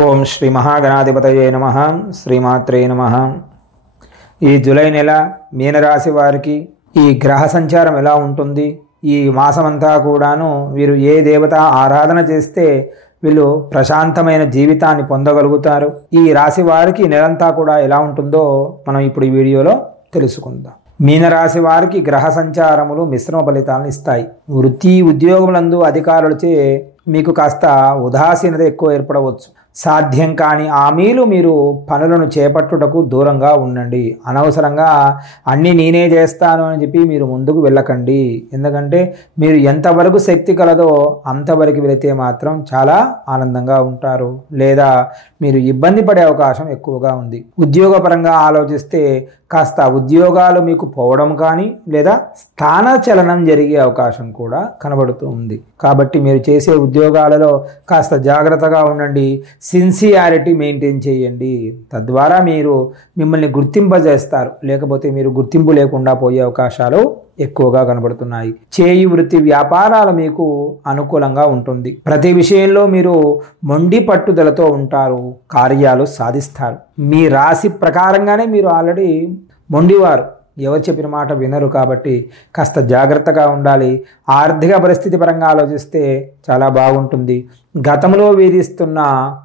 ఓం శ్రీ మహాగణాధిపతయే నమః. శ్రీమాత్రే నమః. ఈ జూలై నెల మీనరాశి వారికి ఈ గ్రహ సంచారం ఎలా ఉంటుంది, ఈ మాసమంతా కూడాను వీరు ఏ దేవత ఆరాధన చేస్తే వీళ్ళు ప్రశాంతమైన జీవితాన్ని పొందగలుగుతారు, ఈ రాశి వారికి నెలంతా కూడా ఎలా ఉంటుందో మనం ఇప్పుడు ఈ వీడియోలో తెలుసుకుందాం. మీనరాశి వారికి గ్రహ సంచారములు మిశ్రమ ఫలితాలను ఇస్తాయి. వృత్తి ఉద్యోగములందు అధికారులచే మీకు కాస్త ఉదాసీనత ఎక్కువ ఏర్పడవచ్చు. సాధ్యం కాని హామీలు మీరు పనులను చేపట్టుటకు దూరంగా ఉండండి. అనవసరంగా అన్నీ నేనే చేస్తాను అని చెప్పి మీరు ముందుకు వెళ్ళకండి. ఎందుకంటే మీరు ఎంతవరకు శక్తి కలదో అంతవరకు వెళితే మాత్రం చాలా ఆనందంగా ఉంటారు, లేదా మీరు ఇబ్బంది పడే అవకాశం ఎక్కువగా ఉంది. ఉద్యోగపరంగా ఆలోచిస్తే కాస్త ఉద్యోగాలు మీకు పోవడం కానీ లేదా స్థానచలనం జరిగే అవకాశం కూడా కనబడుతూ ఉంది. కాబట్టి మీరు చేసే ఉద్యోగాలలో కాస్త జాగ్రత్తగా ఉండండి, సిన్సియారిటీ మెయింటైన్ చేయండి. తద్వారా మీరు మిమ్మల్ని గుర్తింపజేస్తారు, లేకపోతే మీరు గుర్తింపు లేకుండా పోయే అవకాశాలు ఎక్కువగా కనబడుతున్నాయి. చేయి వృత్తి వ్యాపారాలు మీకు అనుకూలంగా ఉంటుంది. ప్రతి విషయంలో మీరు మొండి పట్టుదలతో ఉంటారు, కార్యాలు సాధిస్తారు. మీ రాశి ప్రకారంగానే మీరు ఆల్రెడీ మొండివారు, ఎవరు చెప్పిన మాట వినరు. కాబట్టి కాస్త జాగ్రత్తగా ఉండాలి. ఆర్థిక పరిస్థితి పరంగా ఆలోచిస్తే చాలా బాగుంటుంది. గతంలో వేధిస్తున్న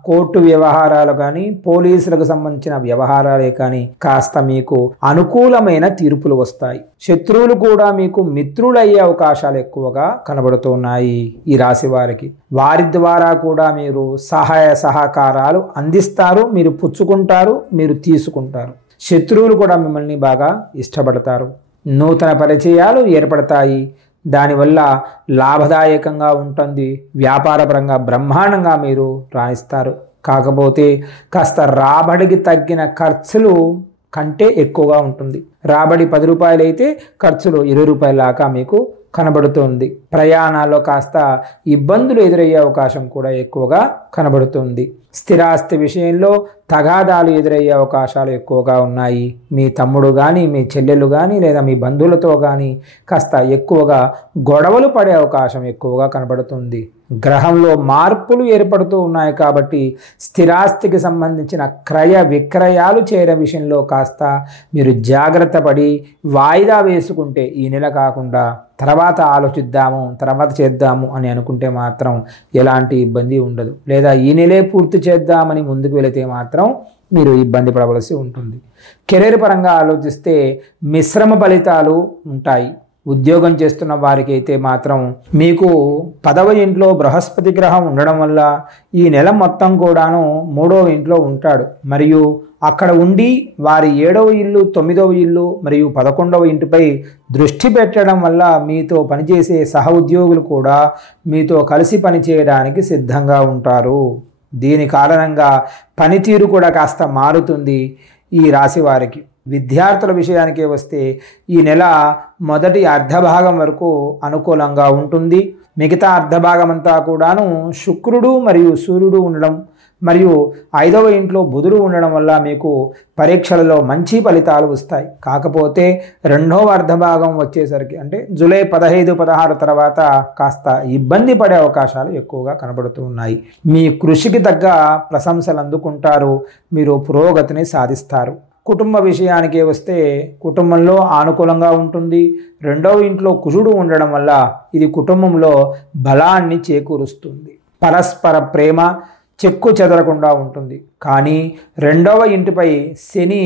కోర్టు వ్యవహారాలు కానీ పోలీసులకు సంబంధించిన వ్యవహారాలే కానీ కాస్త మీకు అనుకూలమైన తీర్పులు వస్తాయి. శత్రువులు కూడా మీకు మిత్రులయ్యే అవకాశాలు ఎక్కువగా కనబడుతున్నాయి ఈ రాశి వారికి. వారి ద్వారా కూడా మీరు సహాయ సహకారాలు అందిస్తారు, మీరు పుచ్చుకుంటారు, మీరు తీసుకుంటారు. శత్రువులు కూడా మిమ్మల్ని బాగా ఇష్టపడతారు. నూతన పరిచయాలు ఏర్పడతాయి, దానివల్ల లాభదాయకంగా ఉంటుంది. వ్యాపారపరంగా బ్రహ్మాండంగా మీరు రాణిస్తారు. కాకపోతే కాస్త రాబడికి తగ్గిన ఖర్చులు కంటే ఎక్కువగా ఉంటుంది. రాబడి 10 రూపాయలు అయితే ఖర్చులు 20 రూపాయల దాకా మీకు కనబడుతుంది. ప్రయాణాల్లో కాస్త ఇబ్బందులు ఎదురయ్యే అవకాశం కూడా ఎక్కువగా కనబడుతుంది. స్థిరాస్తి విషయంలో తగాదాలు ఎదురయ్యే అవకాశాలు ఎక్కువగా ఉన్నాయి. మీ తమ్ముడు కానీ మీ చెల్లెలు కానీ లేదా మీ బంధువులతో కానీ కాస్త ఎక్కువగా గొడవలు పడే అవకాశం ఎక్కువగా కనబడుతుంది. గ్రహంలో మార్పులు ఏర్పడుతూ ఉన్నాయి కాబట్టి స్థిరాస్తికి సంబంధించిన క్రయ విక్రయాలు చేయడం విషయంలో కాస్త మీరు జాగ్రత్త పడి వాయిదా వేసుకుంటే, ఈ నెల కాకుండా తర్వాత ఆలోచిద్దాము, తర్వాత చేద్దాము అని అనుకుంటే మాత్రం ఎలాంటి ఇబ్బంది ఉండదు. లేదా ఈ నెలే పూర్తి చేద్దామని ముందుకు వెళితే మాత్రం మీరు ఇబ్బంది పడవలసి ఉంటుంది. కెరీర్ పరంగా ఆలోచిస్తే మిశ్రమ ఫలితాలు ఉంటాయి. ఉద్యోగం చేస్తున్న వారికి అయితే మాత్రం మీకు 10వ ఇంట్లో బృహస్పతి గ్రహం ఉండడం వల్ల ఈ నెల మొత్తం కూడాను 3వ ఇంట్లో ఉంటాడు. మరియు అక్కడ ఉండి వారి 7వ ఇల్లు, 9వ ఇల్లు మరియు 11వ ఇంటిపై దృష్టి పెట్టడం వల్ల మీతో పనిచేసే సహ ఉద్యోగులు కూడా మీతో కలిసి పనిచేయడానికి సిద్ధంగా ఉంటారు. దీని కారణంగా పనితీరు కూడా కాస్త మారుతుంది ఈ రాశి వారికి. విద్యార్థుల విషయానికి వస్తే ఈ నెల మొదటి అర్ధభాగం వరకు అనుకూలంగా ఉంటుంది. మిగతా అర్ధభాగం అంతా కూడాను శుక్రుడు మరియు సూర్యుడు ఉండడం మరియు 5వ ఇంట్లో బుధుడు ఉండడం వల్ల మీకు పరీక్షలలో మంచి ఫలితాలు వస్తాయి. కాకపోతే 2వ అర్ధభాగం వచ్చేసరికి అంటే జూలై 15, 16 తర్వాత కాస్త ఇబ్బంది పడే అవకాశాలు ఎక్కువగా కనబడుతూ ఉన్నాయి. మీ కృషికి తగ్గ ప్రశంసలు అందుకుంటారు, మీరు పురోగతిని సాధిస్తారు. కుటుంబ విషయానికి వస్తే కుటుంబంలో అనుకూలంగా ఉంటుంది. 2వ ఇంట్లో కుజుడు ఉండడం వల్ల ఇది కుటుంబంలో బలాన్ని చేకూరుస్తుంది. పరస్పర ప్రేమ చెక్కు చెదరకుండా ఉంటుంది. కానీ 2వ ఇంటిపై శని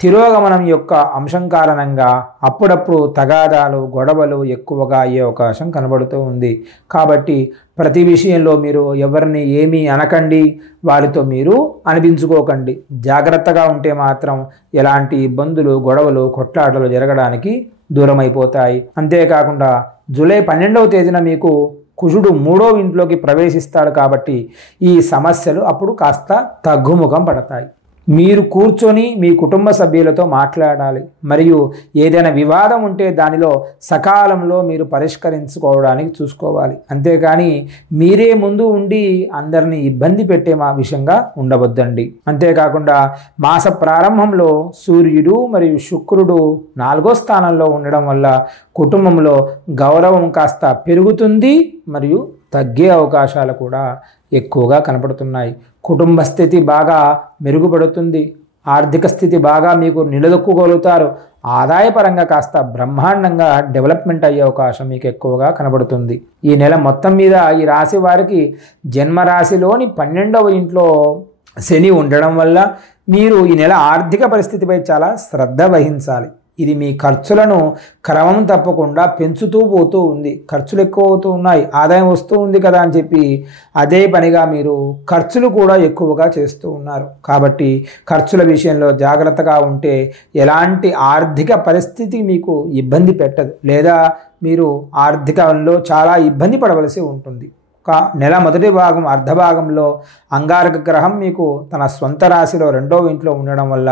తిరోగమనం యొక్క అంశం కారణంగా అప్పుడప్పుడు తగాదాలు, గొడవలు ఎక్కువగా అయ్యే అవకాశం కనబడుతూ ఉంది. కాబట్టి ప్రతి విషయంలో మీరు ఎవరిని ఏమీ అనకండి, వారితో మీరు అనిపించుకోకండి. జాగ్రత్తగా ఉంటే మాత్రం ఎలాంటి ఇబ్బందులు, గొడవలు, కొట్లాటలు జరగడానికి దూరమైపోతాయి. అంతేకాకుండా జూలై 12వ తేదీన మీకు కుజుడు 3వ ఇంట్లోకి ప్రవేశిస్తాడు కాబట్టి ఈ సమస్యలు అప్పుడు కాస్త తగ్గుముఖం పడతాయి. మీరు కూర్చొని మీ కుటుంబ సభ్యులతో మాట్లాడాలి, మరియు ఏదైనా వివాదం ఉంటే దానిలో సకాలంలో మీరు పరిష్కరించుకోవడానికి చూసుకోవాలి. అంతేకాని మీరే ముందు ఉండి అందరినీ ఇబ్బంది పెట్టే విషయంగా ఉండవద్దండి. అంతేకాకుండా మాస ప్రారంభంలో సూర్యుడు మరియు శుక్రుడు 4వ స్థానంలో ఉండడం వల్ల కుటుంబంలో గౌరవం కాస్త పెరుగుతుంది మరియు తగ్గే అవకాశాలు కూడా ఎక్కువగా కనపడుతున్నాయి. కుటుంబ స్థితి బాగా మెరుగుపడుతుంది, ఆర్థిక స్థితి బాగా మీకు నిలదొక్కుగలుగుతారు, ఆదాయపరంగా కాస్త బ్రహ్మాండంగా డెవలప్మెంట్ అయ్యే అవకాశం మీకు ఎక్కువగా కనబడుతుంది. ఈ నెల మొత్తం మీద ఈ రాశి వారికి జన్మరాశిలోని 12వ ఇంట్లో శని ఉండడం వల్ల మీరు ఈ నెల ఆర్థిక పరిస్థితిపై చాలా శ్రద్ధ వహించాలి. ఇది మీ ఖర్చులను క్రమం తప్పకుండా పెంచుతూ పోతూ ఉంది. ఖర్చులు ఎక్కువ అవుతూ ఉన్నాయి, ఆదాయం వస్తూ ఉంది కదా అని చెప్పి అదే పనిగా మీరు ఖర్చులు కూడా ఎక్కువగా చేస్తూ ఉన్నారు. కాబట్టి ఖర్చుల విషయంలో జాగ్రత్తగా ఉంటే ఎలాంటి ఆర్థిక పరిస్థితి మీకు ఇబ్బంది పెట్టదు, లేదా మీరు ఆర్థికంలో చాలా ఇబ్బంది పడవలసి ఉంటుంది. నెల మొదటి భాగం అర్ధభాగంలో అంగారక గ్రహం మీకు తన స్వంత రాశిలో 2వ ఇంట్లో ఉండడం వల్ల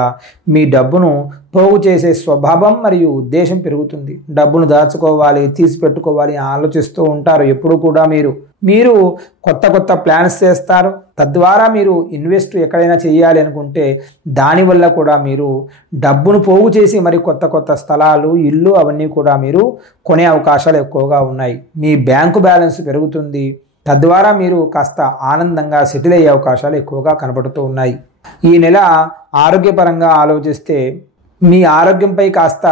మీ డబ్బును పోగు చేసే స్వభావం మరియు ఉద్దేశం పెరుగుతుంది. డబ్బును దాచుకోవాలి, తీసి పెట్టుకోవాలి ఆలోచిస్తూ ఉంటారు. ఎప్పుడు కూడా మీరు కొత్త ప్లాన్స్ చేస్తారు. తద్వారా మీరు ఇన్వెస్ట్ ఎక్కడైనా చేయాలి అనుకుంటే దానివల్ల కూడా మీరు డబ్బును పోగు చేసి మరి కొత్త స్థలాలు, ఇల్లు అవన్నీ కూడా మీరు కొనే అవకాశాలు ఎక్కువగా ఉన్నాయి. మీ బ్యాంకు బ్యాలెన్స్ పెరుగుతుంది. తద్వారా మీరు కాస్త ఆనందంగా సెటిల్ అయ్యే అవకాశాలు ఎక్కువగా కనబడుతూ ఉన్నాయి. ఈ నెల ఆరోగ్యపరంగా ఆలోచిస్తే మీ ఆరోగ్యంపై కాస్త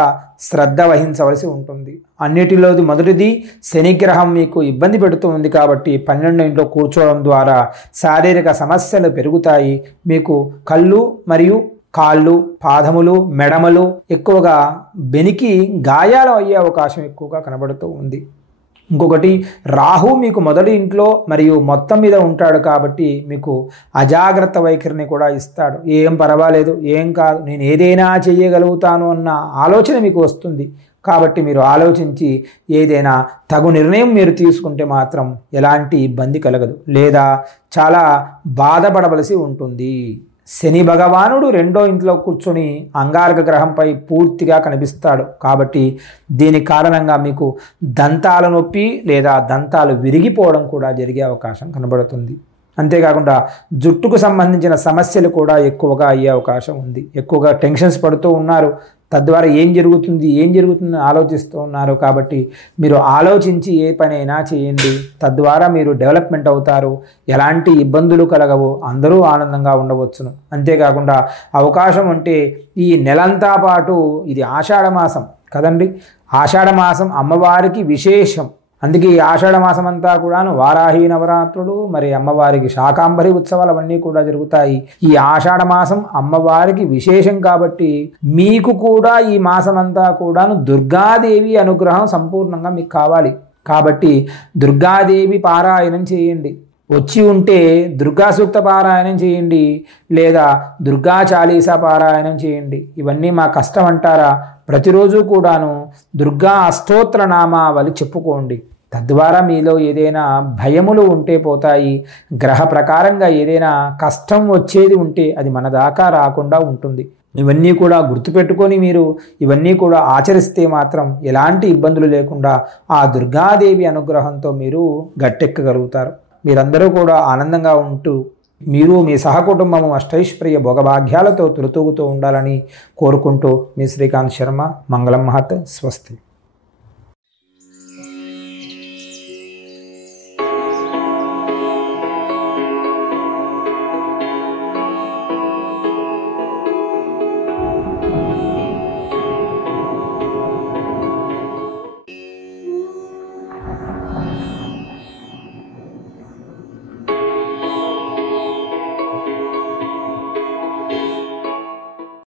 శ్రద్ధ వహించవలసి ఉంటుంది. అన్నిటిలోది మొదటిది శనిగ్రహం మీకు ఇబ్బంది పెడుతూ ఉంది కాబట్టి 12వ ఇంట్లో కూర్చోవడం ద్వారా శారీరక సమస్యలు పెరుగుతాయి. మీకు కళ్ళు మరియు కాళ్ళు, పాదములు, మెడమలు ఎక్కువగా బెనికి గాయాలు అయ్యే అవకాశం ఎక్కువగా కనబడుతూ ఉంది. ఇంకొకటి రాహు మీకు మొదటి ఇంట్లో మరియు మొత్తం మీద ఉంటాడు కాబట్టి మీకు అజాగ్రత్త వైఖరిని కూడా ఇస్తాడు. ఏం పర్వాలేదు, ఏం కాదు, నేను ఏదైనా చేయగలుగుతాను అన్న ఆలోచన మీకు వస్తుంది. కాబట్టి మీరు ఆలోచించి ఏదైనా తగు నిర్ణయం మీరు తీసుకుంటే మాత్రం ఎలాంటి ఇబ్బంది కలగదు, లేదా చాలా బాధపడవలసి ఉంటుంది. శని భగవానుడు 2వ ఇంట్లో కూర్చొని అంగారక గ్రహంపై పూర్తిగా కనిపిస్తాడు కాబట్టి దీని కారణంగా మీకు దంతాల నొప్పి లేదా దంతాలు విరిగిపోవడం కూడా జరిగే అవకాశం కనబడుతుంది. అంతేకాకుండా జుట్టుకు సంబంధించిన సమస్యలు కూడా ఎక్కువగా అయ్యే అవకాశం ఉంది. ఎక్కువగా టెన్షన్స్ పడుతూ ఉన్నారు, తద్వారా ఏం జరుగుతుంది ఆలోచిస్తూ ఉన్నారు. కాబట్టి మీరు ఆలోచించి ఏ పనైనా చేయండి, తద్వారా మీరు డెవలప్మెంట్ అవుతారు. ఎలాంటి ఇబ్బందులు కలగవు, అందరూ ఆనందంగా ఉండవచ్చును. అంతేకాకుండా అవకాశం ఉంటే ఈ నెలంతా పాటు, ఇది ఆషాఢ మాసం కదండి, ఆషాఢ మాసం అమ్మవారికి విశేషం. అందుకే ఈ ఆషాఢ మాసం అంతా కూడాను వారాహి నవరాత్రులు, మరి అమ్మవారికి శాకాంబరి ఉత్సవాలు అవన్నీ కూడా జరుగుతాయి. ఈ ఆషాఢ మాసం అమ్మవారికి విశేషం కాబట్టి మీకు కూడా ఈ మాసం అంతా కూడాను దుర్గాదేవి అనుగ్రహం సంపూర్ణంగా మీకు కావాలి. కాబట్టి దుర్గాదేవి పారాయణం చేయండి. వచ్చి ఉంటే దుర్గా సూక్త పారాయణం చేయండి, లేదా దుర్గా చాలీసా పారాయణం చేయండి. ఇవన్నీ మా కష్టం అంటారా? ప్రతిరోజు కూడాను దుర్గా అష్టోత్తర నామావళి చెప్పుకోండి. తద్వారా మీలో ఏదైనా భయములు ఉంటే పోతాయి. గ్రహ ప్రకారంగా ఏదైనా కష్టం వచ్చేది ఉంటే అది మన దాకా రాకుండా ఉంటుంది. ఇవన్నీ కూడా గుర్తుపెట్టుకొని మీరు ఇవన్నీ కూడా ఆచరిస్తే మాత్రం ఎలాంటి ఇబ్బందులు లేకుండా ఆ దుర్గాదేవి అనుగ్రహంతో మీరు గట్టెక్కగలుగుతారు. మీరందరూ కూడా ఆనందంగా ఉంటూ మీరు మీ సహకుటుంబము అష్టైశ్వర్య భోగభాగ్యాలతో తులుతూగుతూ ఉండాలని కోరుకుంటూ మీ శ్రీకాంత్ శర్మ. మంగళం మహత్. స్వస్తి.